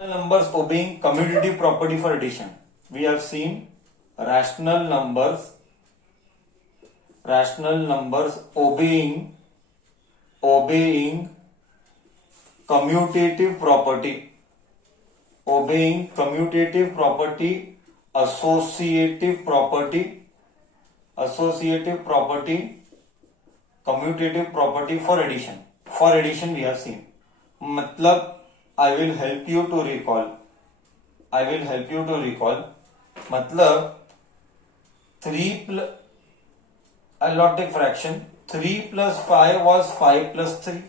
Numbers obeying commutative property for addition. We have seen rational numbers obeying commutative property, associative property, commutative property for addition. For addition we have seen. मतलब I will help you to recall. मतलब 3 plus, I'll not take fraction. 3 plus 5 was 5 plus 3.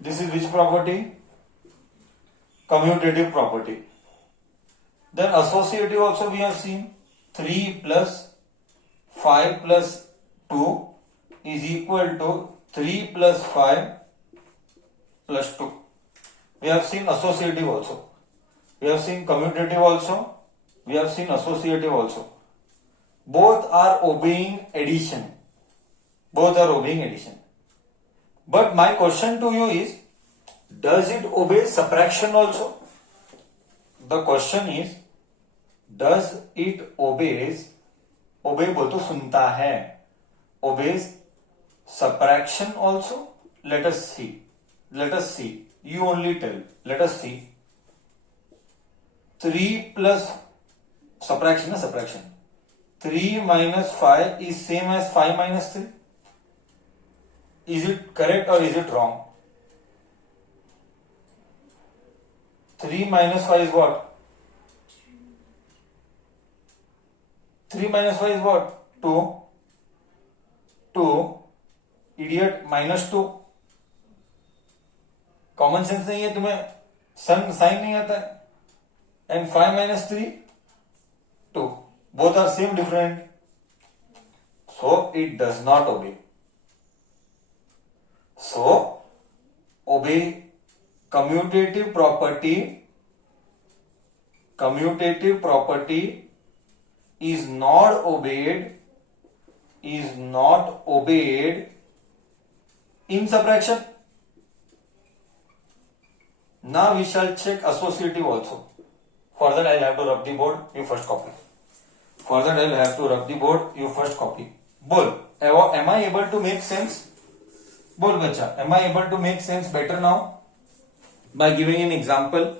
This is which property? Commutative property. Then associative also we have seen. 3 plus 5 plus 2 is equal to 3 plus 5 plus 2. We have seen associative also. We have seen commutative also. We have seen associative also. Both are obeying addition. But my question to you is, does it obey subtraction also? The question is, does it obey बोल तो सुनता है, obeys subtraction also? Let us see. You only tell. Let us see. 3 plus subtraction. 3 minus 5 is same as 5 minus 3. Is it correct or is it wrong? 3 minus 5 is what? 3 minus 5 is what? 2. Idiot, minus 2. Common sense नहीं है तुम्हें, sun sign नहीं आता है. And 5 minus 3 2, both are same different, so it does not obey. So ओबे commutative property is not obeyed in subtraction. Now we shall check associative also. For that I will have to rub the board. You first copy. बोल, am I able to make sense? बोल बच्चा, am I able to make sense better now? By giving an example.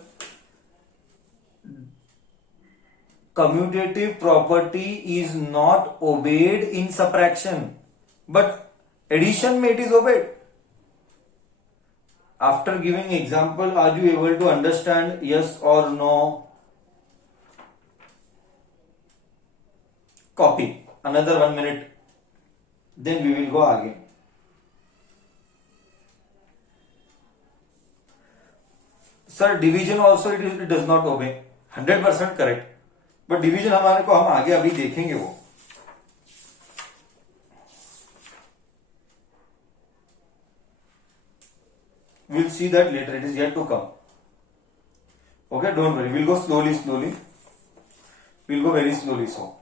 Commutative property is not obeyed in subtraction, but addition में it is obeyed. After giving example, are you able to understand? Yes or no? Copy. Another 1 minute. Then we will go again. Sir, division also it does not obey. 100% correct. But division हमारे को हम आगे अभी देखेंगे वो. We'll see that later. It is yet to come. Okay, don't worry. We'll go slowly. We'll go very slowly. So,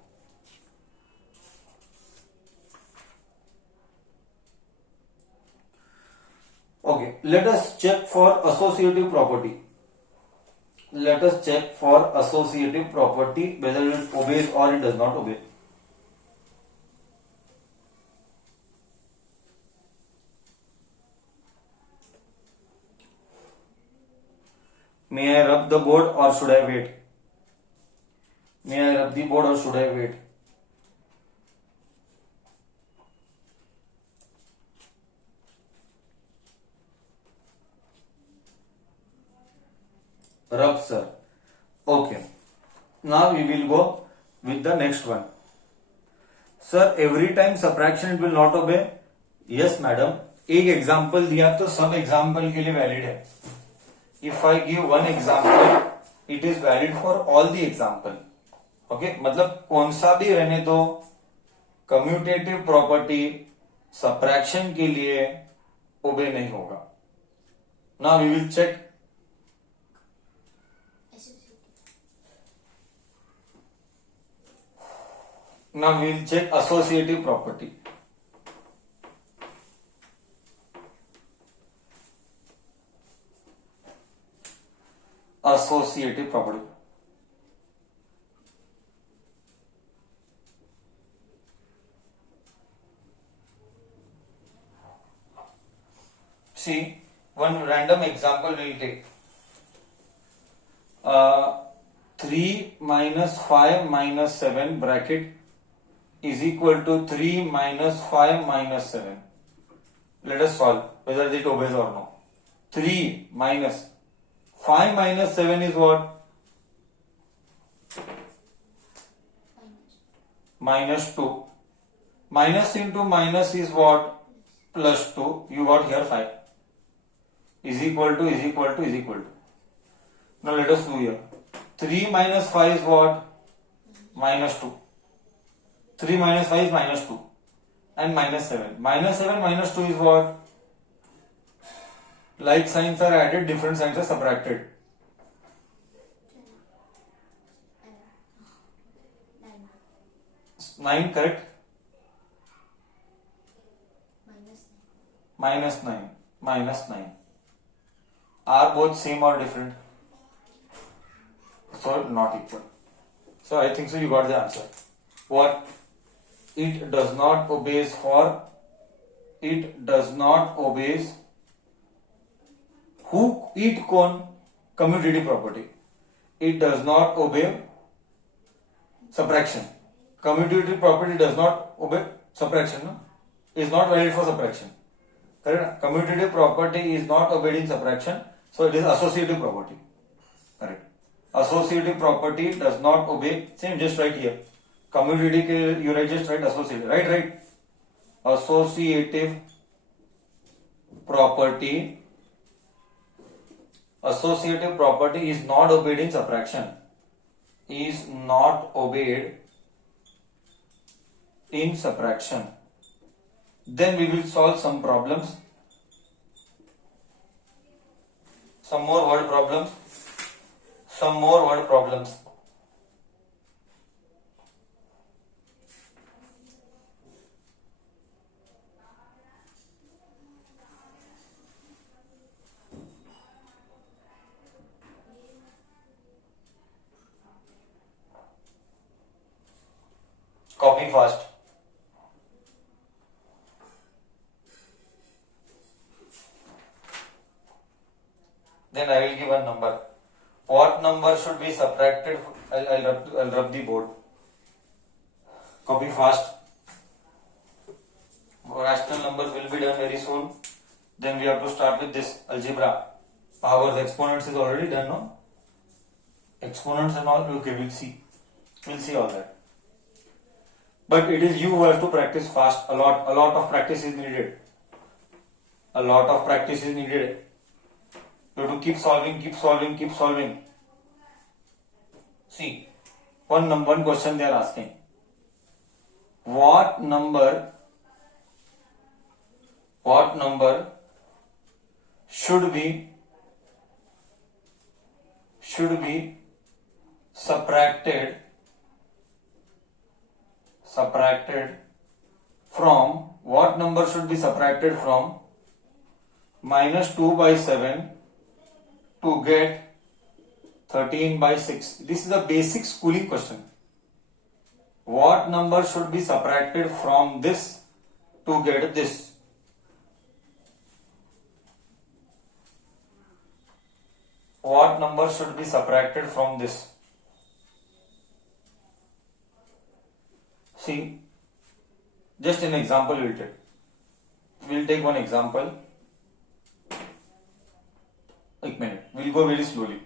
okay. Let us check for associative property. Whether it obeys or it does not obey. May I rub the board or should I wait? Rub, sir. Okay. Now we will go with the next one. Sir, every time subtraction it will not obey? Yes, madam. एक example दिया तो सब example के लिए valid है. If I give one example, it is valid for all the example. Okay, मतलब कौन सा भी रहने दो, commutative property subtraction के लिए obey नहीं होगा. Now we will check. Associative property. associative property. See, one random example we'll take. 3 minus 5 minus 7 bracket is equal to 3 minus 5 minus 7. Let us solve whether it obeys or no. 3 minus 5 minus 7 is what? Minus 2. Minus into minus is what? Plus 2. You got here 5. Is equal to, is equal to, is equal to. Now let us do here. 3 minus 5 is what? Minus 2. 3 minus 5 is minus 2. And minus 7. Minus 7 minus 2 is what? Like signs are added, different signs are subtracted. 9, correct? Minus 9. Minus 9. Are both same or different? So not equal. So I think so you got the answer. What? It does not obeys for, it does not obeys who, it कौन? Commutative property. It does not obey subtraction. Commutative property does not obey subtraction. No? Is not valid for subtraction. Correct? Commutative property is not obeyed in subtraction. So it is associative property. Correct. Associative property does not obey. Same, just write here. Commutative, you write, just write associative. Right. Associative property. Associative property is not obeyed in subtraction. Is not obeyed in subtraction. Then we will solve some problems. Some more word problems. Some more word problems. Copy fast. Then I will give a number. What number should be subtracted? I'll rub the board. Copy fast. Rational numbers will be done very soon. Then we have to start with this algebra. Powers, exponents is already done, no? Exponents and all, okay, we'll see. We'll see all that. But it is you who have to practice fast. A lot of practice is needed. A lot of practice is needed. You have to keep solving, keep solving, keep solving. See, one question they are asking. What number should be subtracted from, what number should be subtracted from minus 2 by 7 to get 13 by 6? This is a basic schooling question. What number should be subtracted from this to get this? What number should be subtracted from this? See, just an example we'll take. We'll take one example. One minute. We'll go very slowly.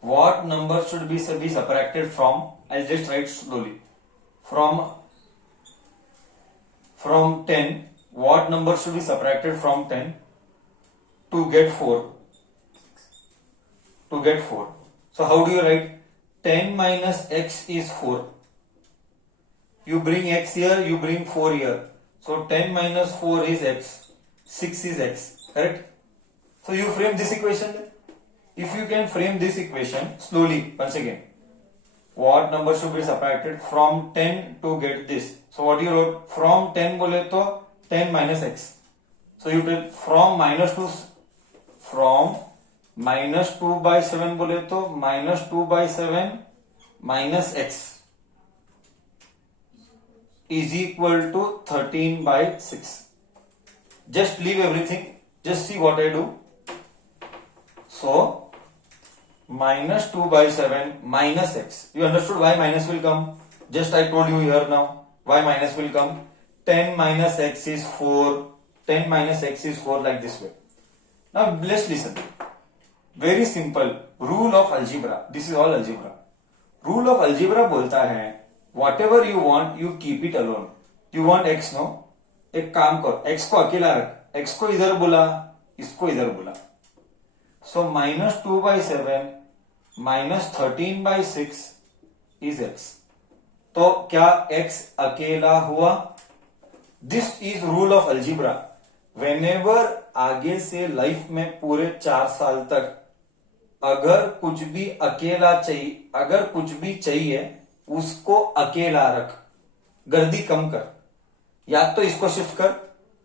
What number should be subtracted from? I'll just write slowly. From 10. What number should be subtracted from 10 to get 4? To get 4. So how do you write? 10 minus x is 4. You bring x here, you bring 4 here. So 10 minus 4 is x. 6 is x. Correct? So you frame this equation. If you can frame this equation slowly, once again. What number should be subtracted from 10 to get this? So what you wrote? From 10 bole to 10 minus x. So you tell from minus to, from -2/7 बोले तो -2/7 minus x is equal to 13/6. Just leave everything. Just see what I do. So -2/7 minus x. You understood why minus will come? Just I told you here now why minus will come. 10 minus x is 4. 10 minus x is 4, like this way. Now let's listen. Very simple rule of algebra. This is all algebra. Rule of algebra बोलता है whatever you want you keep it alone. You want x, no? एक काम कर, x को अकेला रख, x को इधर बुला, इसको इधर बुला. So -2/7 minus 13/6 is x. तो क्या x अकेला हुआ? This is rule of algebra. Whenever आगे से लाइफ में पूरे 4 साल तक अगर कुछ भी अकेला चाहिए, अगर कुछ भी चाहिए उसको अकेला रख, गर्दी कम कर. या तो इसको शिफ्ट कर,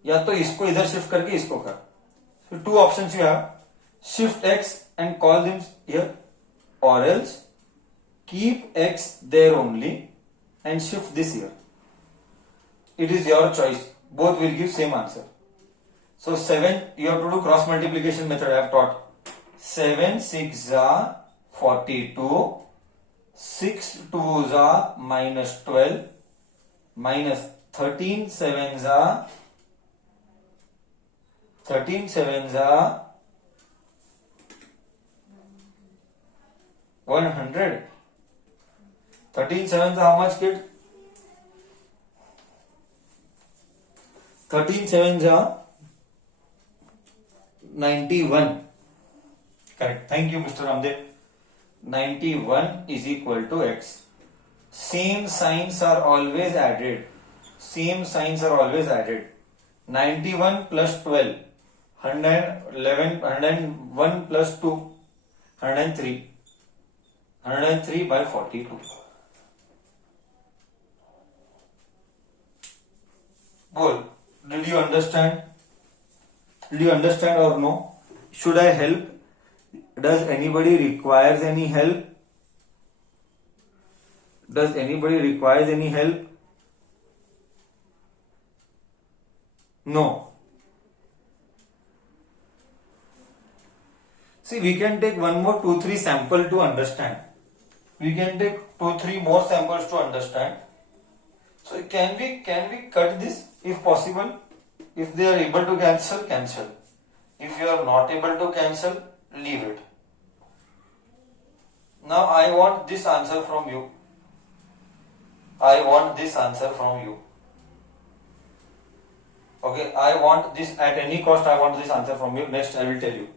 या तो इसको इधर शिफ्ट करके इसको कर. So 2 options you have. Shift x and call them here, or else keep x there only and shift this here. It is your choice. Both will give same answer. So 7, you have to do cross multiplication method I have taught. 7 6 are 42, 6 2s are -12, minus 13 7s are 100. 13 7s are how much, kid? 13 7s are 91. Correct. Thank you, Mr. Ramdev. 91 is equal to x. Same signs are always added. Same signs are always added. 91 plus 12, 111, 101 plus 2, 103. 103/42. Bol, did you understand? Did you understand or no? Should I help? Does anybody requires any help? Does anybody requires any help? No. See, we can take one more 2-3 sample to understand. We can take 2-3 more samples to understand. So can we cut this if possible? If they are able to cancel, cancel. If you are not able to cancel, leave it. Now I want this answer from you. I want this answer from you. Okay, I want this at any cost. I want this answer from you. Next, I will tell you.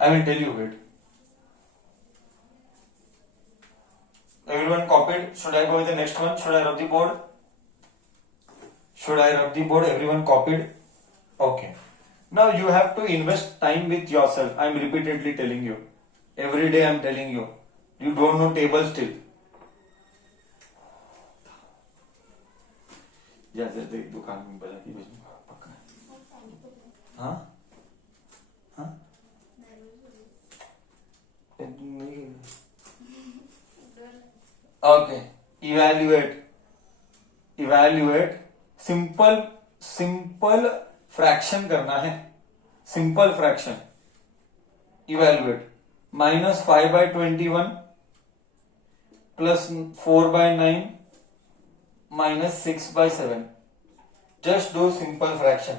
I will tell you. Wait. Everyone copied? Should I go with the next one? Should I rub the board? Should I rub the board? Everyone copied? Okay. Now you have to invest time with yourself. I am repeatedly telling you. Every day I am telling you. You don't know table still. दुकान में बजा की पक्का. हाँ हाँ okay. Evaluate simple fraction करना है. Simple fraction evaluate. -5/21 +4/9 -6/7. Just do simple fraction.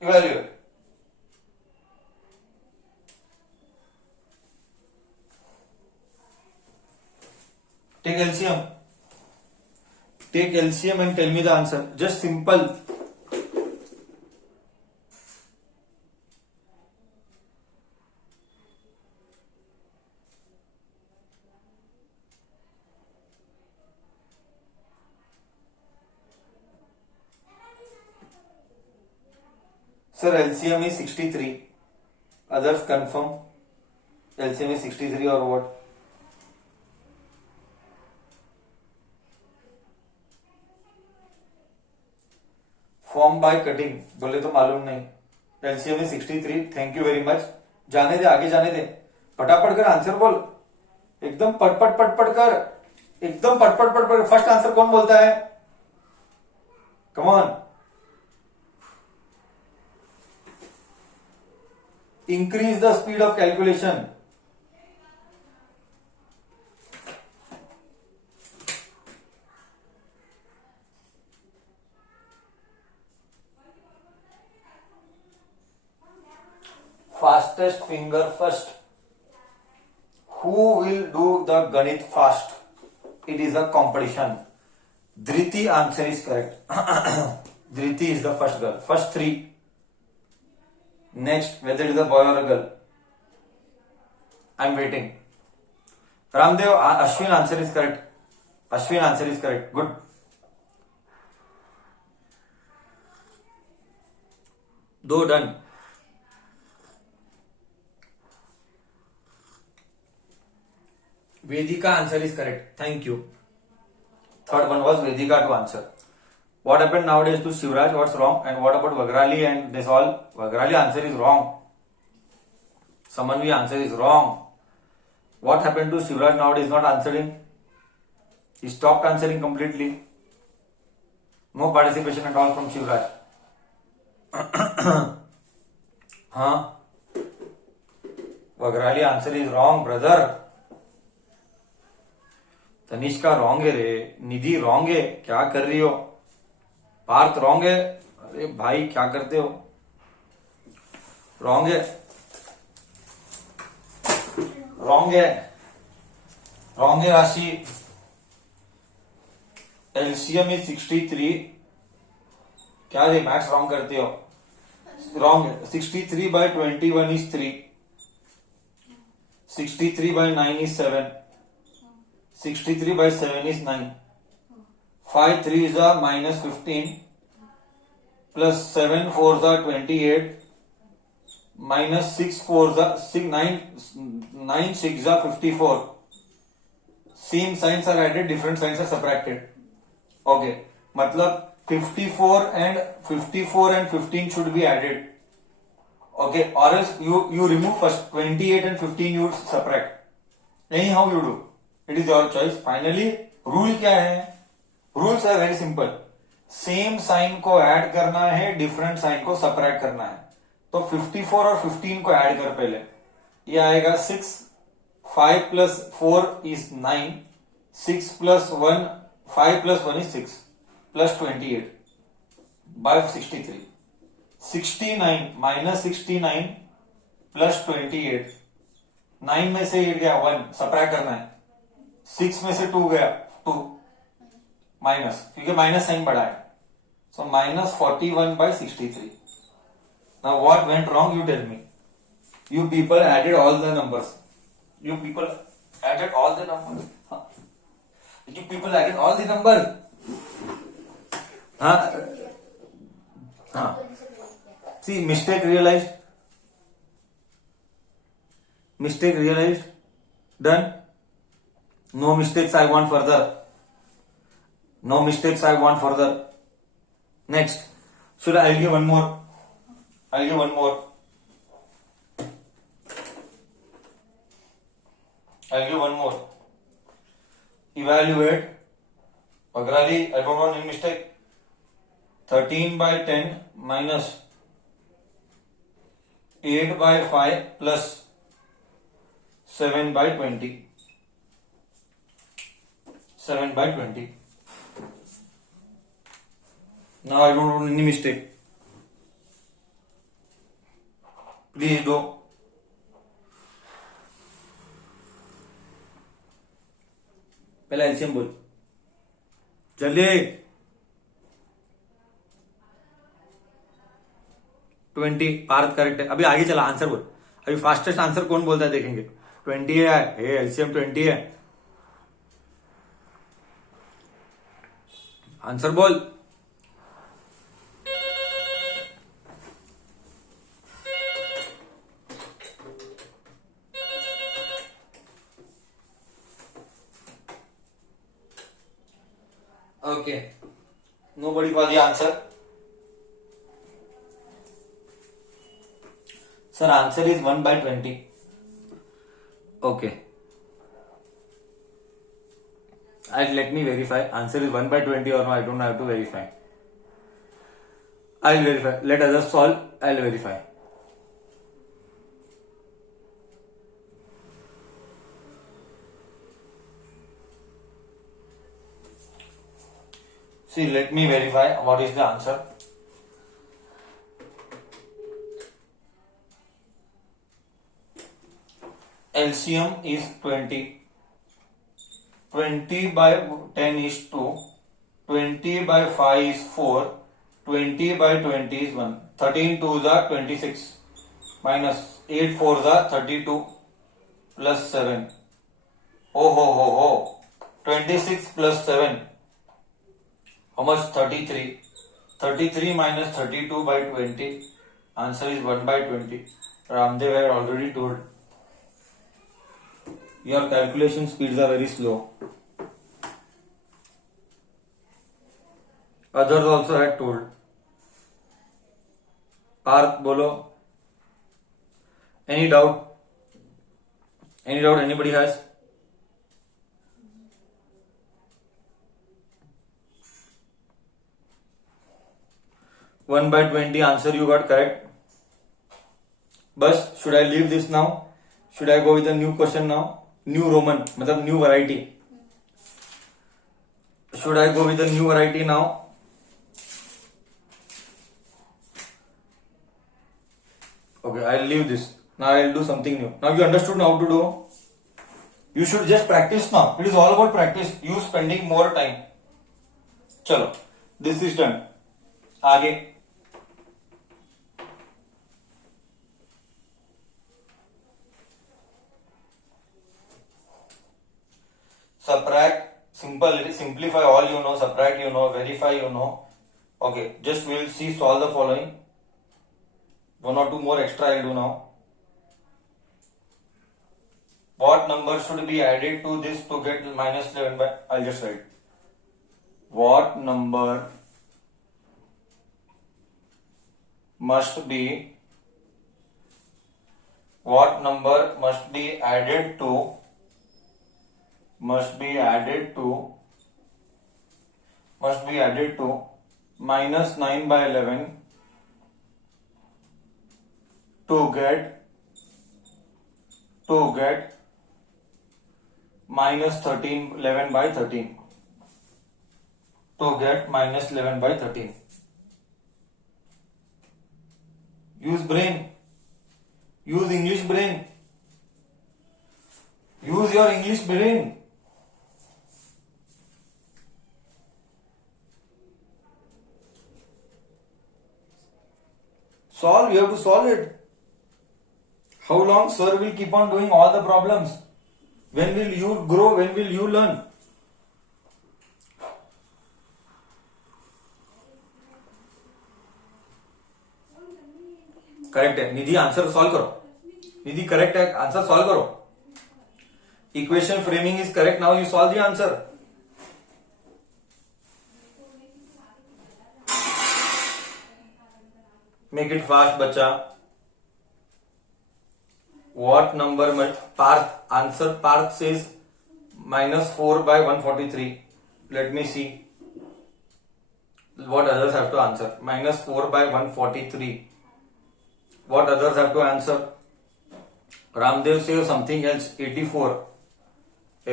Evaluate. Take LCM. Take LCM and tell me the answer. Just simple. Sir, LCM is 63. Others confirm. LCM is 63 or what? Form by cutting. बोले तो मालूम नहीं. LCM is 63. Thank you very much. जाने दे, आगे जाने दे. फटाफट कर answer बोल. एकदम पटपट पटपट कर. एकदम पटपट पटपट. फर्स्ट आंसर कौन बोलता है? Come on. Increase the speed of calculation. Fastest finger first. Who will do the Ganit fast? It is a competition. Dhriti answer is correct. Dhriti is the first girl. First three. Next, whether it is a boy or a girl. I am waiting. Ramdev, Ashwin answer is correct. Ashwin answer is correct. Good. Do done. Vedika answer is correct. Thank you. Third one was Vedika to answer. What happened nowadays to Shivraj? What's wrong? And what about Vagrali and this all? Vagrali answer is wrong. Samanvi answer is wrong. What happened to Shivraj nowadays? Not answering. He stopped answering completely. No participation at all from Shivraj. Huh? Vagrali answer is wrong, brother. Tanishka wrong है रे. निधि wrong है. क्या कर रही हो? Partha wrong है. अरे भाई क्या करते हो? रॉन्ग है. रॉन्ग है. रॉन्ग है राशि. LCM is 63. क्या रे मैथ्स रॉन्ग करते हो? रॉन्ग है. 63 by 21 is 3. 63 by 9 is 7. 63 by 7 is 9. 5 3s are minus 15 plus 7 4s are 28 minus 6 4s are 6 9 6s are 54. Same signs are added, different signs are subtracted. Okay, मतलब 54 and 15 should be added. Okay, or else you remove first 28 and 15 you subtract. Anyhow you do. It is your choice. Finally, rule क्या है? Rules are very simple. Same sign को add करना है, different sign को subtract करना है. तो 54 और 15 को ऐड कर पहले. ये आएगा 6. 5 plus 4 is 9. 6 plus 1, 5 plus 1 is 6 plus 28 by 63. 69 minus 69 plus 28. 9 में से 8 गया 1, सबट्रैक्ट करना है. 6 में से 2 गया 2 माइनस, क्योंकि माइनस साइन बढ़ा है. So minus 41 by 63. Now what went wrong? You tell me. You people added all the numbers. You people added all the numbers. Huh? You people added all the numbers. Huh? Huh? See, mistake realized. Mistake realized. Done. No mistakes I want further. No mistakes I want further. Next. Should I give one more? I'll give one more. I'll give one more. Evaluate. Agrali, I don't want any mistake. 13 by 10 minus 8 by 5 plus 7 by 20. 7 by 20. Now I don't want any mistake. Please do. पहला LCM बोल. चलिए 20. Partha correct है. अभी आगे चला, answer बोल. अभी fastest answer कौन बोलता है देखेंगे. 20 है. एलसीएम 20 है. आंसर बोल. Okay. Nobody got the answer. Sir, answer is 1/20. Okay. Let me verify. Answer is 1/20 or no, I don't have to verify. I'll verify. Let others solve. I'll verify. See, let me verify what is the answer. LCM is 20. 20 by 10 is 2. 20 by 5 is 4. 20 by 20 is 1. 13 2s are 26. Minus 8 4s are 32. Plus 7. Oh. 26 plus 7. How much? 33. 33 minus 32 by 20. Answer is 1/20. Ramdev had already told. Your calculation speeds are very slow. Others also had told. Parth, bolo. Any doubt? Any doubt anybody has? One by 20 answer you got correct. Bus, should I leave this now? Should I go with a new question now? New Roman, मतलब new variety. Should I go with a new variety now? Okay, I'll leave this. Now I'll do something new. Now you understood how to do. You should just practice now. It is all about practice. You spending more time. चलो, this is done. आगे. Subtract, simplify all you know, subtract you know, verify you know. Okay, just we'll see, solve the following. One or two more extra I'll do now. What number should be added to this to get minus 11 by, I'll just write. What number must be added to minus 9 by 11 to get minus 11 by 13. To get minus 11 by 13. Use brain. Use English brain. Use your English brain. Solve, you have to solve it. How long sir will keep on doing all the problems? When will you grow? When will you learn? Correct है निधि, answer solve करो. निधि correct है, answer solve करो. Equation framing is correct. Now you solve the answer. Make it fast बच्चा. What number Parth answer? Parth says minus 4 by 143. Let me see what others have to answer. Minus 4 by 143. What others have to answer? Ramdev says something else. 84.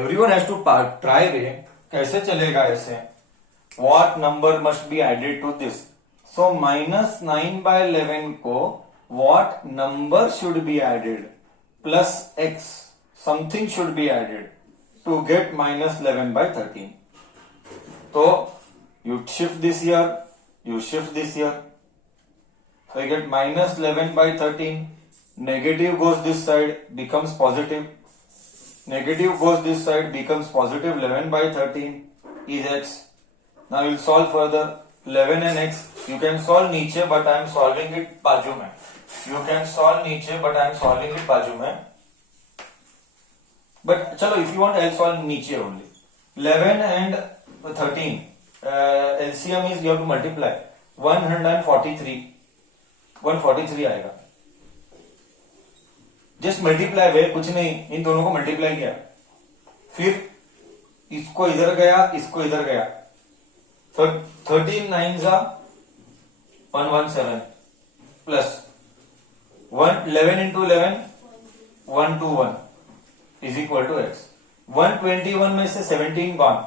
Everyone has to try रे. कैसे चलेगा ऐसे? What number must be added to this? So minus 9 by 11 को what number should be added? Plus x, something should be added to get minus 11 by 13. So you shift this here, you shift this here. So you get minus 11 by 13. Negative goes this side, becomes positive. Negative goes this side, becomes positive. 11 by 13 is x. Now you will solve further. 11 and x. You can solve नीचे, but I am solving it बाजू में. You can solve नीचे, but I am solving it बाजू में. But चलो, if you want, I'll solve नीचे only. 11 and 13. LCM is you have to multiply. 143. 143 आएगा. Just multiply वे, कुछ नहीं, इन दोनों को मल्टीप्लाई किया, फिर इसको इधर गया, इसको इधर गया, 13 9 जा 117 plus 11 into 11 121 is equal to x. 121 में से 17 gone,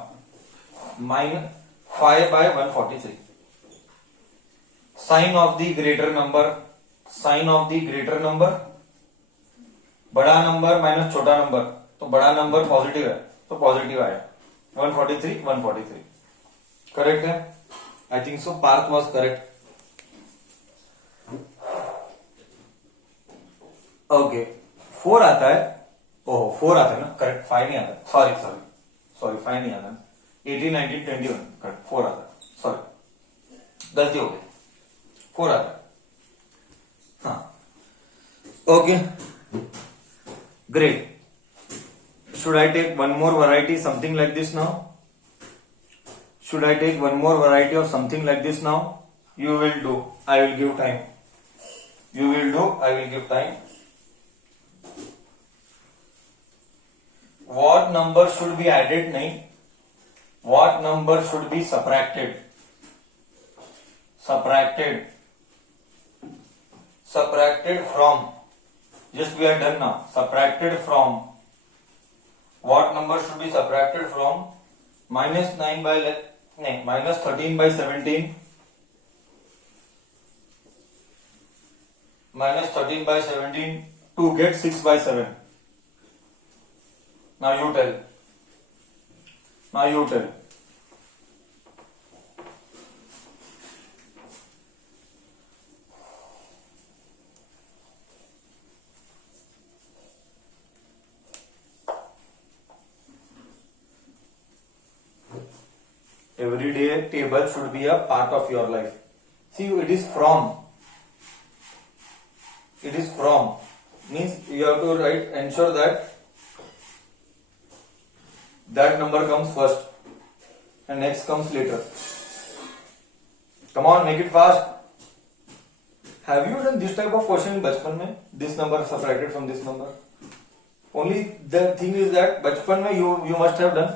minus 5/143। Sign of the greater number, sign of the greater number, बड़ा नंबर माइनस छोटा नंबर, तो बड़ा नंबर पॉजिटिव है तो पॉजिटिव आया, 143 करेक्ट है। I think so Parth was correct. Okay 4 आता है, ओह 4 आता है ना, करेक्ट, 5 नहीं आता, सॉरी 5 नहीं आता, 18 19 21 करेक्ट, 4 आता है, सॉरी गलती हो गई, 4 आता है, हाँ okay great. Should I take one more variety something like this now? Should I take one more variety of something like this now? You will do, I will give time. You will do, I will give time. What number should be added? नहीं, what number should be subtracted? Subtracted from, just we are done now, subtracted from, what number should be subtracted from? minus 13 by 17, minus 13 by 17 to get 6 by 7. Now you tell. Everyday table should be a part of your life. See, it is from means you have to write, ensure that number comes first and next comes later. Come on, make it fast. Have you done this type of question in बचपन में? This number subtracted from this number. Only the thing is that बचपन में you must have done.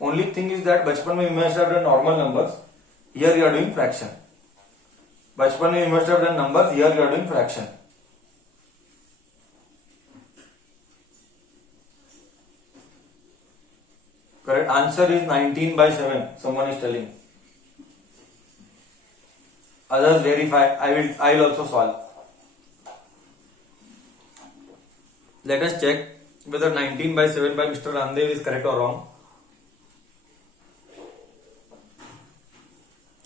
Only thing is that बचपन में you must have done normal numbers. Here you are doing fraction. बचपन में you must have done numbers. Here you are doing fraction. Correct answer is 19 by 7. Someone is telling. Others verify. I will also solve. Let us check whether 19 by 7 by Mr. Ramdev is correct or wrong.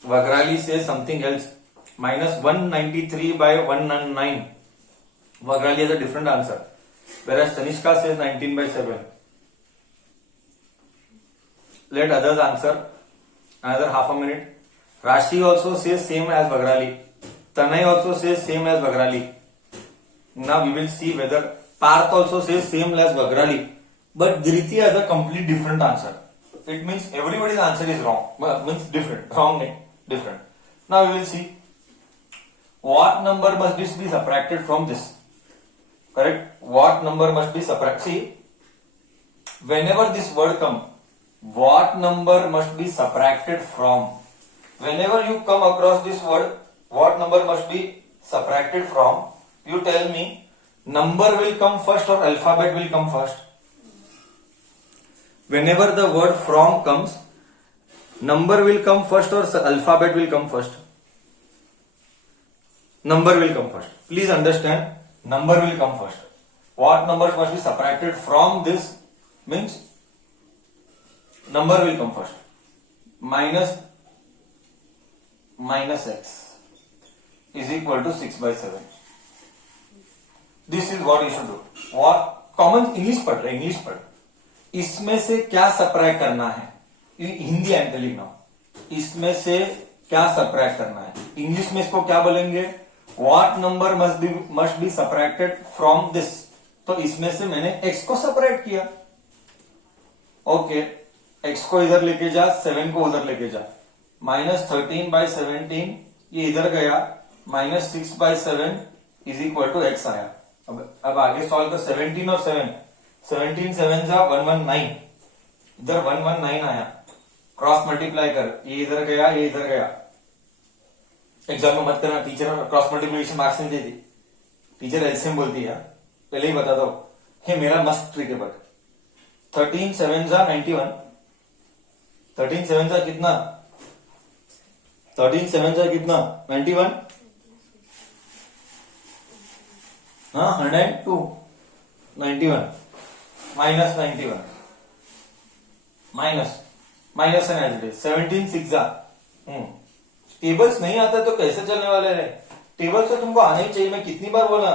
Vagrali says something else. Minus 193 by 109. Vagrali has a different answer. Whereas Tanishka says 19 by 7. Let others answer. Another half a minute. Rashi also says same as Vagrali. Tanay also says same as Vagrali. Now we will see whether Parth also says same as Vagrali. But Dhriti has a complete different answer. It means everybody's answer is wrong. Well, means different. Wrong name. Different. Now we will see what number must be subtracted from this. Correct? What number must be subtracted? See, whenever this word comes, what number must be subtracted from? Whenever you come across this word, what number must be subtracted from? You tell me, number will come first or alphabet will come first? Whenever the word from comes, number will come first or alphabet will come first? Number will come first. Please understand, number will come first. What numbers must be subtracted from this means number will come first. Minus x is equal to 6 by 7. This is what you should do. What common English पढ़ रहे, English पढ़. इसमें से क्या subtract करना है? हिंदी आई am telling now. इसमें से क्या सब्ट्रैक्ट करना है? इंग्लिश में इसको क्या बोलेंगे? What number must be subtracted from this. तो इसमें से मैंने x को सब्ट्रैक्ट किया. ओके, x को इधर लेके जा, 7 को उधर लेके जा. minus 13 by 17 ये इधर गया, minus 6 by 7 is equal to x आया. अब आगे सॉल्व कर 17 और 7, 17 7 जा 119, इधर 119 आया, क्रॉस मल्टीप्लाई कर, ये इधर गया ये इधर गया। एग्जाम में मत करना, टीचर क्रॉस मल्टीप्लिकेशन मार्क्स नहीं देती, टीचर एलसीएम बोलती है, पहले ही बता दो। ये मेरा मस्त ट्रिक है। बट 13 7 जा 91, 13 7 जा कितना, 13 7 जा कितना 91, हाँ 102, 91 माइनस 91 माइनस माइनस एन एज 17 6 जा। टेबल्स नहीं आता तो कैसे चलने वाले रहे, टेबल्स तो तुमको आना ही चाहिए। मैं कितनी बार बोला,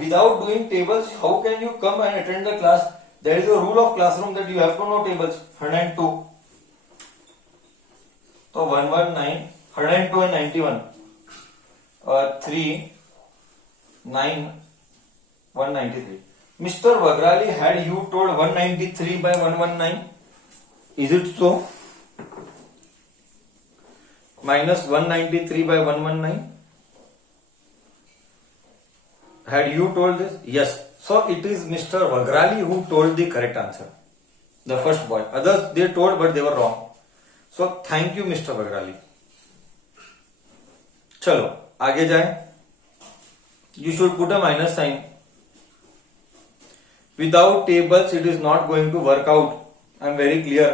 without doing tables how can you come and attend the class, that is the rule of classroom that you have to know tables. 102 तो 119, 102 and 91 3 9 193. Mr. Vagrali, had you told 193 by 119? Is it so? Minus 193 by 119. Had you told this? Yes. So it is Mr. Vagrali who told the correct answer. The first boy. Others they told but they were wrong. So thank you Mr. Vagrali. चलो आगे जाए. You should put a minus sign. Without tables it is not going to work out. I am very clear.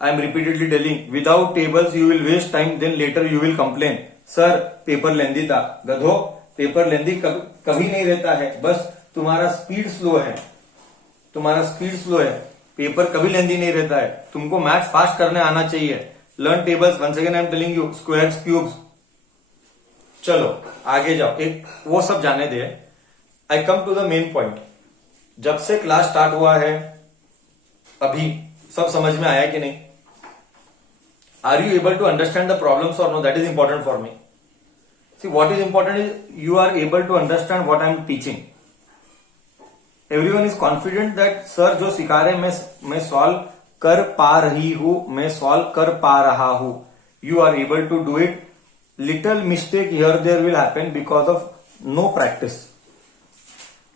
I am repeatedly telling. Without tables you will waste time, then later you will complain. Sir paper लेंदी था. गधो paper लेंदी कभी नहीं रहता है, बस तुम्हारा speed slow है, तुम्हारा स्पीड स्लो है, पेपर कभी लेंदी नहीं रहता है. तुमको मैथ्स फास्ट करने आना चाहिए. Learn tables, once again I am telling you, squares cubes. चलो आगे जाओ, एक वो सब जाने दे. I come to the main point. जब से क्लास स्टार्ट हुआ है अभी सब समझ में आया कि नहीं? Are you able to understand the problems or no? That is important for me. See what is important is you are able to understand what I am teaching. Everyone is confident that sir जो सिखा रहे मैं solve कर पा रही हूं, मैं solve कर पा रहा हूं. You are able to do it. Little mistake here there will happen because of no practice.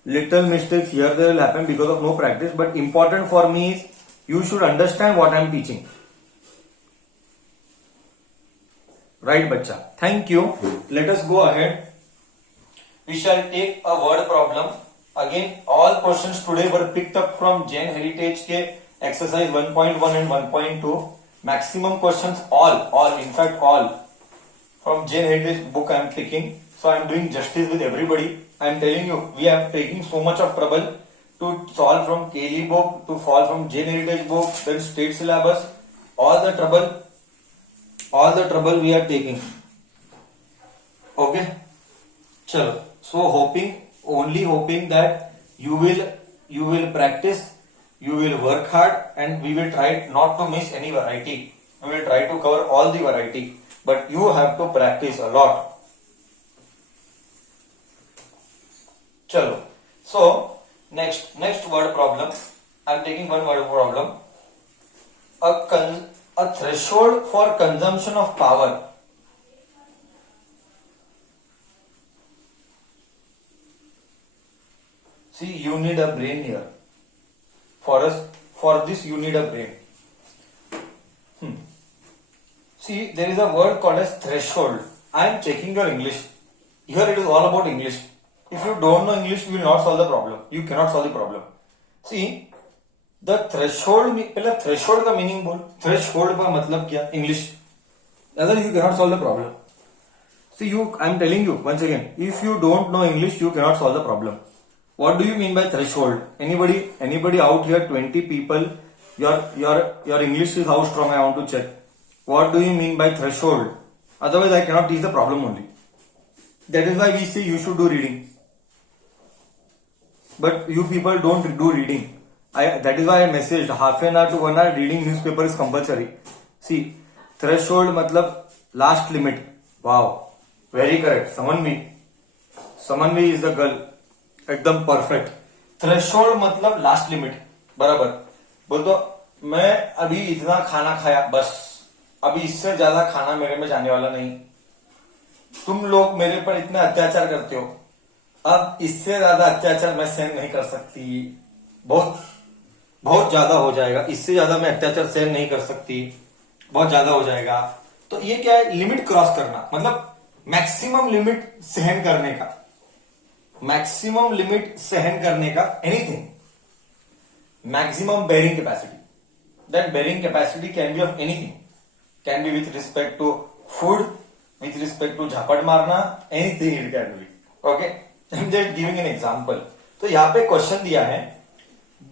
Little mistakes here there will happen because of no practice, but important for me is you should understand what I am teaching. Right, bacha? Thank you. Let us go ahead. We shall take a word problem. Again, all questions today were picked up from Jain Heritage के exercise 1.1 and 1.2. Maximum questions all, in fact all from Jain Heritage book I am picking. So I am doing justice with everybody. I am telling you, we are taking so much of trouble to solve from KG book, to solve from Jain Heritage book, then state syllabus, all the trouble we are taking. Okay? Chalo. So only hoping that you will practice, you will work hard, and we will try not to miss any variety. We will try to cover all the variety, but you have to practice a lot. चलो, so next word problem. I am taking one word problem. A threshold for consumption of power. See, you need a brain here. For this you need a brain. See, there is a word called as threshold. I am checking your English. Here it is all about English. If you don't know English, you will not solve the problem. You cannot solve the problem. See, the threshold, पहले threshold का meaning बोल. Threshold का मतलब क्या? English. Otherwise you cannot solve the problem. See, I am telling you once again. If you don't know English, you cannot solve the problem. What do you mean by threshold? Anybody out here? 20 people. Your English is how strong? I want to check. What do you mean by threshold? Otherwise, I cannot teach the problem only. That is why we say you should do reading. But you people don't do reading. That is why I messaged half an hour to 1 hour reading newspaper is compulsory. See, threshold मतलब last limit. Wow, very correct. Samanvi is the girl. एकदम perfect. Threshold मतलब last limit. बराबर. बोल तो मैं अभी इतना खाना खाया, बस अभी इससे ज्यादा खाना मेरे में जाने वाला नहीं. तुम लोग मेरे पर इतना अत्याचार करते हो, अब इससे ज्यादा अत्याचार मैं सहन नहीं कर सकती, बहुत बहुत ज्यादा हो जाएगा, इससे ज्यादा मैं अत्याचार सहन नहीं कर सकती, बहुत ज्यादा हो जाएगा। तो ये क्या है, लिमिट क्रॉस करना, मतलब मैक्सिमम लिमिट सहन करने का, मैक्सिमम लिमिट सहन करने का, anything, maximum bearing capacity. That bearing capacity can be of anything, can be with respect to food, with respect to झपट मारना, anything it can be. Okay, I am just giving an example. तो यहां पे question दिया है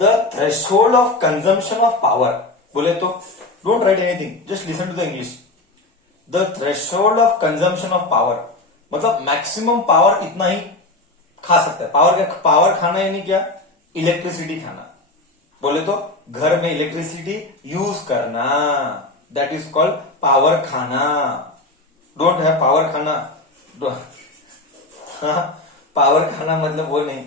the threshold of consumption of power, बोले तो don't write anything, just listen to the English. The threshold of consumption of power मतलब maximum power इतना ही खा सकता है। पावर खाना यानी क्या, इलेक्ट्रिसिटी खाना, बोले तो घर में इलेक्ट्रिसिटी यूज करना, दैट इज कॉल्ड पावर खाना। डोंट हैव पावर खाना, पावर खाना मतलब वो नहीं,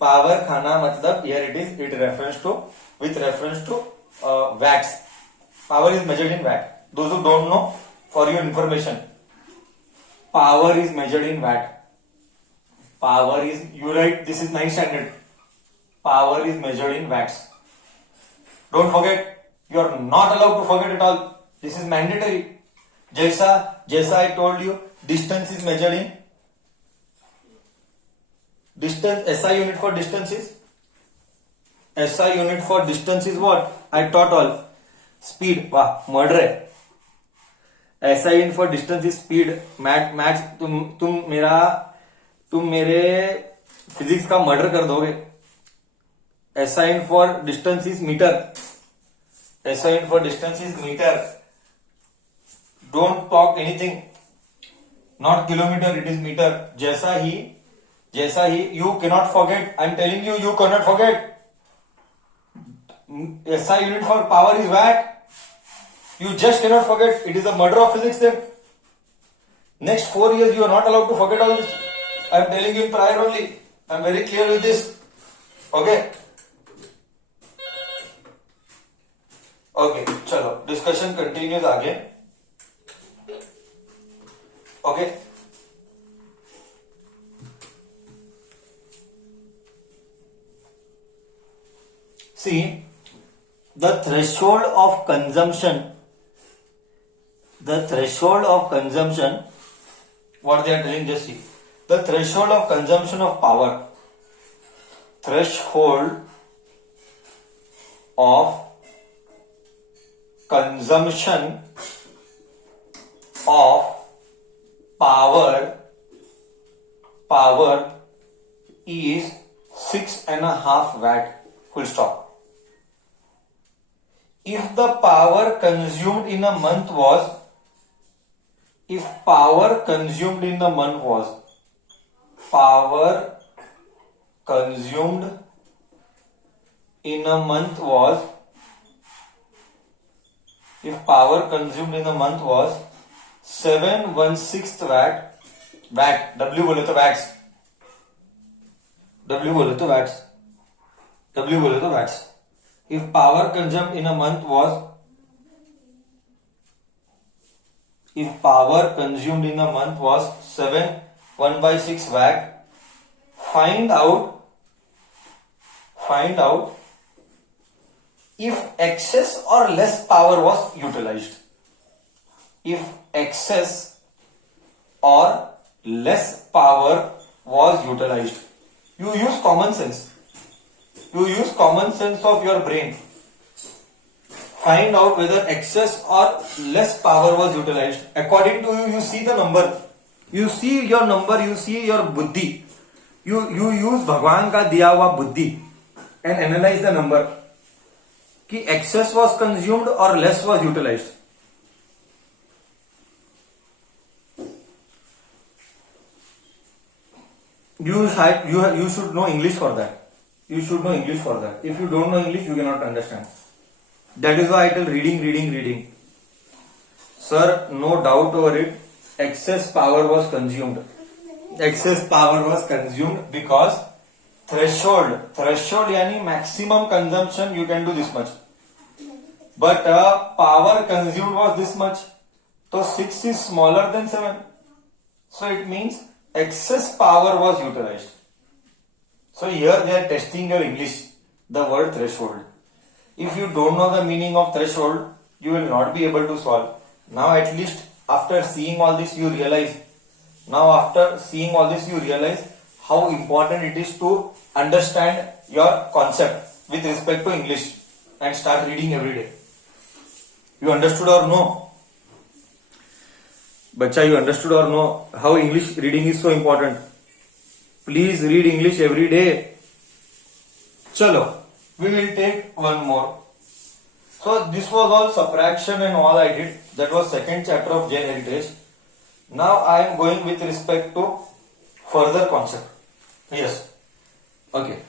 पावर खाना मतलब here it is, it reference to, with reference to watts. Power is measured in watt, those who don't know, for your information, power is measured in watt. Power is, you write, this is 9th standard. Power is measured in watts. Don't forget. You are not allowed to forget at all. This is mandatory. जैसा I told you, distance is measured in distance. SI unit for distance is, SI unit for distance is what? I taught all. Speed. वाह, murder है। SI unit for distance is speed. Maths तुम मेरे physics का murder कर दोगे। SI unit for distance is meter. SI unit for distance is meter. Don't talk anything. Not kilometer, it is meter. जैसा ही you cannot forget. I'm telling you, you cannot forget. SI unit for power is watt. You just cannot forget. It is a murder of physics then. Next 4 years you are not allowed to forget all this. I am telling you in prior only. I am very clear with this. Okay. Okay, चलो discussion continues आगे। Okay, see the threshold of consumption, what they are telling, just see the threshold of consumption of power, threshold of consumption of power is 6.5 watt, full stop. If the power consumed in a month was, power consumed in a month was 7/16 watt, W बोले तो watts, if power consumed in a month was, 7/1/6 watt, find out if excess or less power was utilized. If excess or less power was utilized, you use common sense. Of your brain. Find out whether excess or less power was utilized. According to you, you see the number. You see your number, you see your buddhi. You use भगवान का दिया हुआ बुद्धि and analyze the number कि excess was consumed or less was utilized. You should know English for that. If you don't know English, you cannot understand. That is why I tell reading. Sir, no doubt over it. Excess power was consumed. Because threshold यानी maximum consumption, you can do this much. But power consumed was this much. So 6 is smaller than 7. So it means excess power was utilized. So here they are testing your English, the word threshold. If you don't know the meaning of threshold, you will not be able to solve. Now at least after seeing all this you realize how important it is to understand your concept with respect to English and start reading every day. You understood or no? Bacha, you understood or no how English reading is so important? Please read English every day. Chalo, we will take one more. So this was all subtraction and all I did. That was second chapter of Jain Heritage. Now I am going with respect to further concept. Yes. Okay.